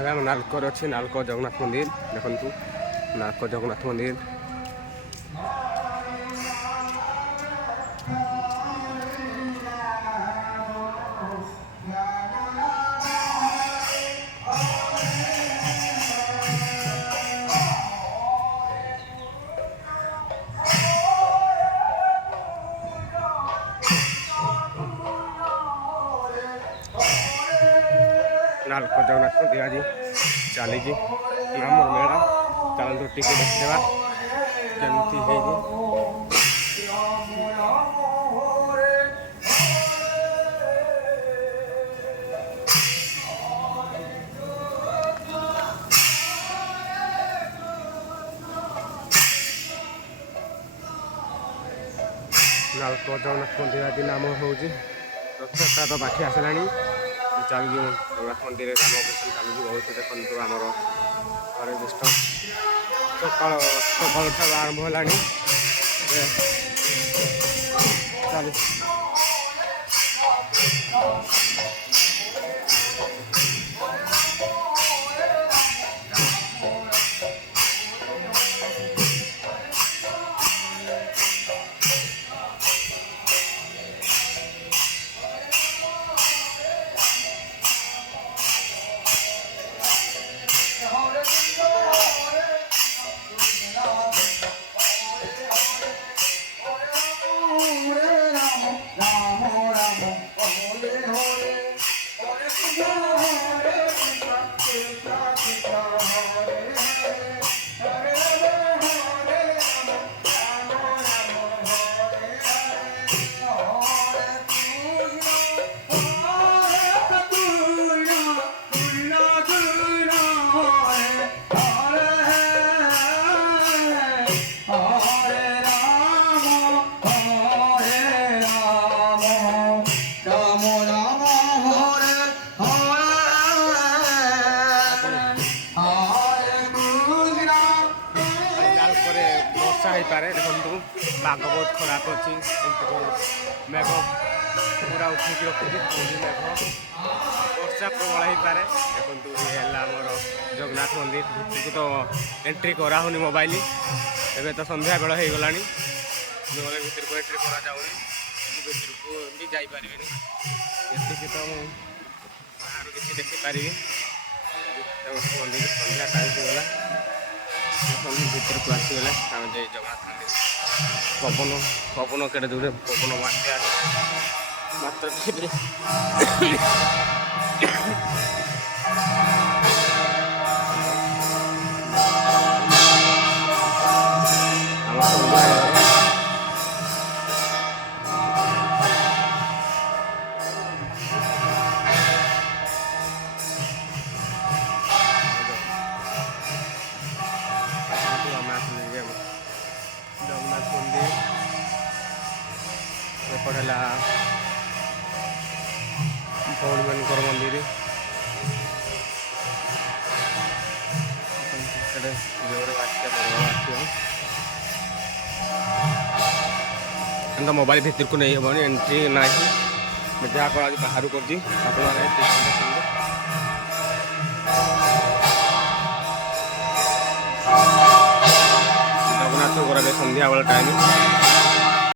ଏବେ ଆମ ନାଲକୋରେ ଅଛି ନାଲକୋ ଜଗନ୍ନାଥ ମନ୍ଦିର ଦେଖନ୍ତୁ ନାଲକୋ ଜଗନ୍ନାଥ ମନ୍ଦିର नालको जगन्नाथ मंदिर आज चली नाम मेला चलते टिके देखा केमती है नालको जगन्नाथ मंदिर आज नाम हूँ रथयात्रा तो बाकी आसला चल जगन्नाथ मंदिर राम कृष्ण चलुच बहुत देखते आमर हरे कृष्ण सकाल ठार आरंभ है चल पारे देखु पाग बहुत खराब अच्छी मेघ पूरा उठिक रखी मेघ वर्षा प्रबल हो पारे देखु ये आमर जगन्नाथ मंदिर भितर तो एंट्री कराऊनी मोबाइल एवं तो संध्या बेल हो गला भितर को एंट्री करा भितर को भी जापर ये तो बाहर किसी देखिपारि मंदिर संध्या टाइम गला भर को आसीगले आम जगन्नाथ मंदिर पवन पवन केड़े दूर पवन मात्रा जगन्नाथ मंदिर एपट है भौणी मान मंदिर तो मोबाइल भितर को नहीं हेनी एंट्री ना जहाँ कर बाहर कर जगन्नाथ संध्या बेला टाइम